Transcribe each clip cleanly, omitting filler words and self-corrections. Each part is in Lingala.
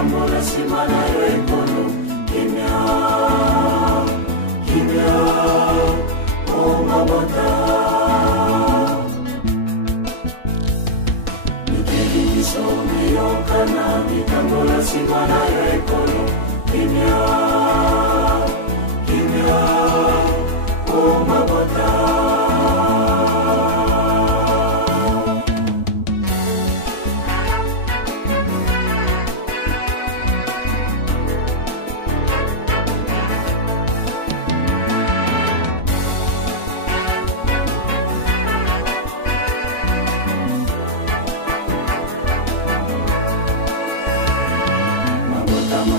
matambola simana yoekolo kimia kimia o mabota nikiliso miyokana mitambola simana yoekolo kimia kimia o mabota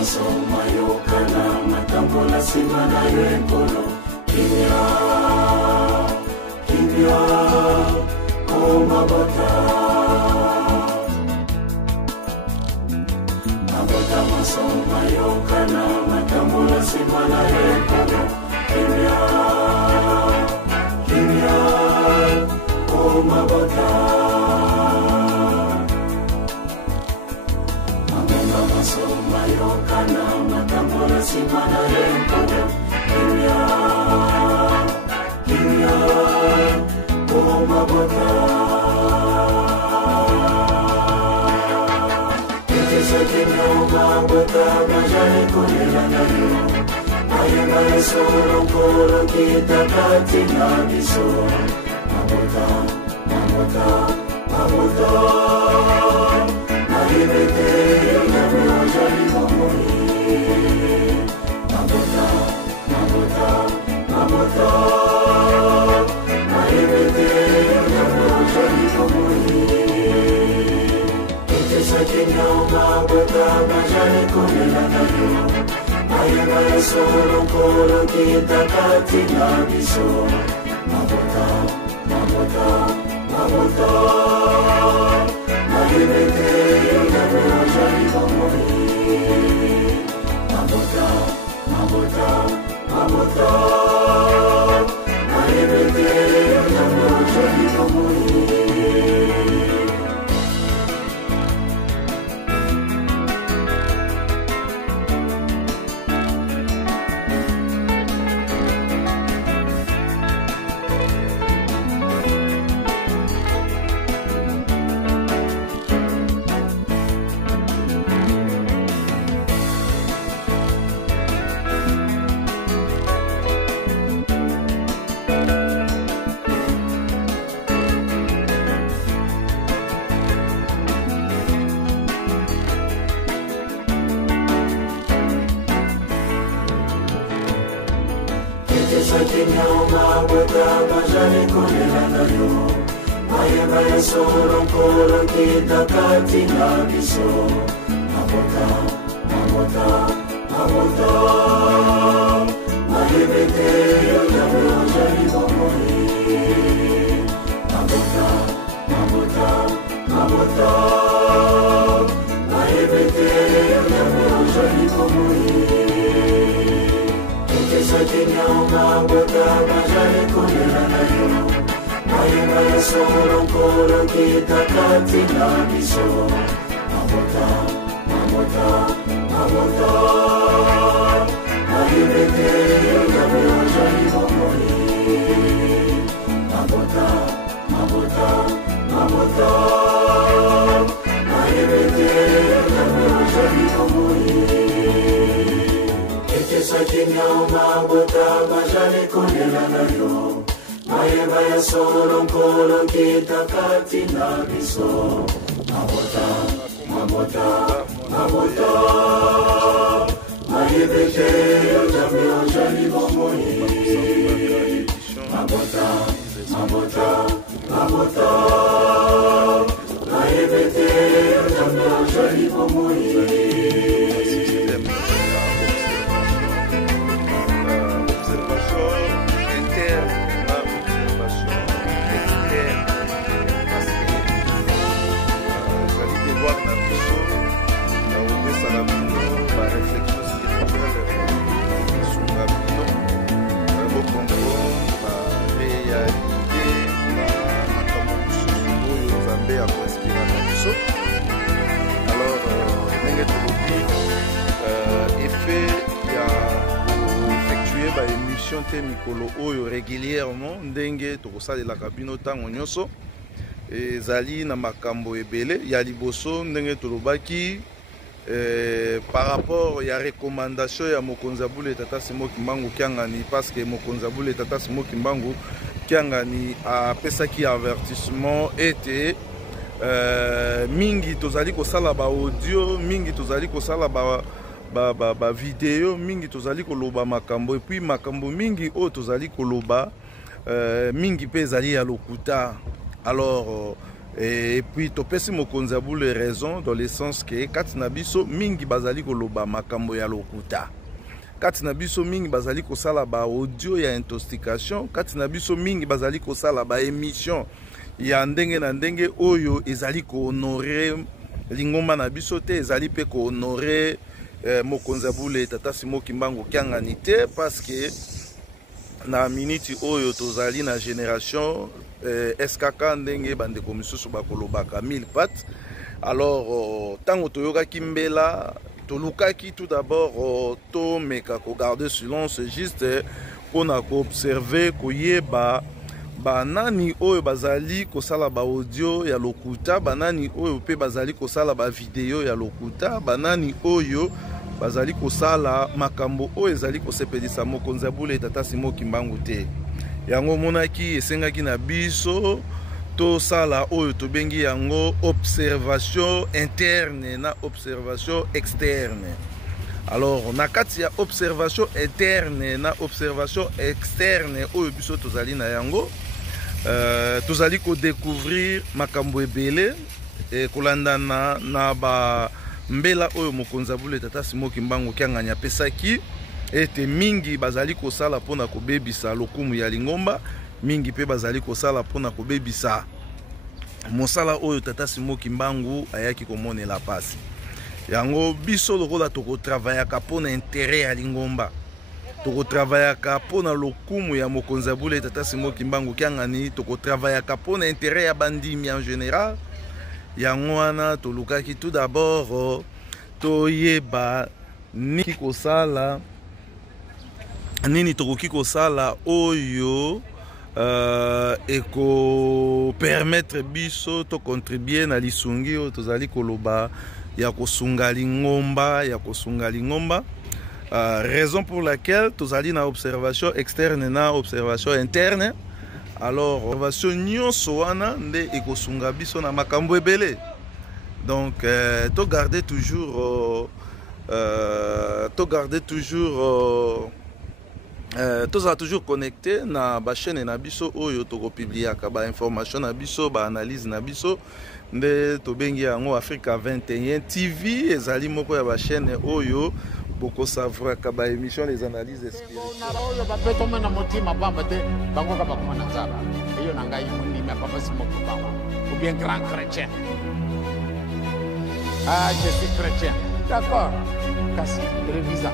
Soma yokana matambola simana yoekolo kimia kimia o mabota masoma yokana matambola simana yoekolo kimia kimia o mabota soma yokana matambola simana yoekolo kimia kimia o mabota kitisa kimia o mabota majani kolela nayo ayanga solo kolo kitakati na biso mabota mabota mabota Ibete yamo jali mamoni mabota mabota mabota Ibete yamo jali mamoni Itesa kinya mabota majali kolela nayo ayanga solo kolo kitakati na biso mabota mabota mabota Ibete yamo jali mamoni mabota mabota mabota Ibete yamo jali mamoni Kimia mabota majani kolela nayo ayanga solo kolo kitakati na biso mabota mabota mabota Ibete yamo jali mamoni mabota mabota mabota Ibete yamo jali mamoni Kinya mabota majani kolela nayo ayanga solo kolo kitakati na biso mabota mabota mabota Ibete yamo jali mamoni mabota mabota mabota Ibete yamo jali mamoni Kinya mabota majani kolela nayo ayanga solo kolo kitakati na biso mabota mabota mabota Ibete yamo jali mamoni mabota mabota mabota Ibete yamo jali mamoni réalité, émission te mikolo oyo régulièrement ndenge tokosalelaka bino ntango nyonso ezali na makambo ebele ya liboso ndenge tolobaki par rapport ya recommandation ya mokonzi Abule Tata Simon Kimbangu Kiangani parce que mokonzi Abule Tata Simon Kimbangu Kiangani apesaki avertissement ete mingi tozali kosala ba audio mingi tozali kosala ba video mingi tozali koloba makambo et puis makambo mingi o tozali koloba mingi pe ezali ya lokuta. Alors et puis topesi mokonzi Abule raison dans le sens que kati na biso mingi bazali koloba makambo ya lokuta, kati na biso mingi bazali kosala ba audio ya intoxication, kati na biso mingi bazali kosala ba émission ya ndenge na ndenge oyo ezali ko honorer lingomba na biso te, ezali pe ko honorer mokonzi Abule Tata Simon Kimbangu Kiangani te, parce que na minute oyo tozali na génération SKK ndenge bandeko misusu bakolobaka mille pattes. Alors tango toyokaki mbela tolukaki tout d'abord to meka ko garder silence juste pona ko observer koyeba banani oyo bazali kosala ba audio ya lokuta, banani oyo pe bazali kosala ba video ya lokuta, banani oyo bazali kosala makambo oyo ezali kosepelisa mokonzi Abule Tata Simon Kimbangu te. Yango monaki esengaki na biso to sala oyo tobengi yango observation interne na observation externe. Alors na kati ya observation interne na observation externe oyo biso tozali na yango tozali ko découvrir makambo ebele e kolandana na ba mbela oyo mokonzi Abule Tata Simon Kimbangu Kiangani apesaki ete mingi bazali kosala pona kobebisa lokumu ya lingomba, mingi pe bazali kosala pona kobebisa mosala oyo Tata Simon Kimbangu ayaki komonela pasi. Yango biso lokola toko travaillaka pona intérêt ya lingomba, toko travaillaka pona lokumu ya mokonzi Abule Tata Simon Kimbangu Kiangani, toko travaillaka pona intérêt ya bandimi en général. Yango wana tolukaki tout d'abord toyeba nini kosala nini tokoki kosala oyo eko permettre biso to contribuer na lisungi oyo tozali koloba ya kosunga lingomba, ya kosunga lingomba. Raison pour laquelle tozali na observation externe na observation interne. Alors observation nyonso wana nde ekosunga biso na makambo ebele. Donc to garder toujours tozala toujours connecté na ba chaîne na biso oyo toko publiaka ba information na biso, ba analyse na biso nde tobengi yango Africa 21 TV. Ezali moko ya ba chaîne oyo boko savoir ka ba émission les analyses spirituelles na oyo ba peto mena motima bamba te bango ka ba komana nzala iyo na ngai mundi ma papa Simon Kimbangu ou bien grand chrétien. Ah, je suis chrétien. D'accord. Kasi télévisa.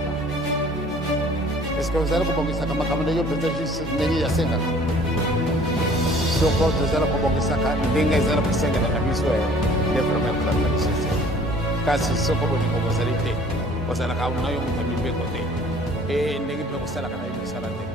Est-ce que vous allez kubongisa kama kama ndio pesa juste nini ya senga? So kwa tuzala kubongisa kama ndinga izala kusenga na kabiso ya vraiment la tradition. Kasi so kwa ni kubozalite. Bozala kama nayo mtamimbe kote. Ndenge pia kusala kana hiyo sala te.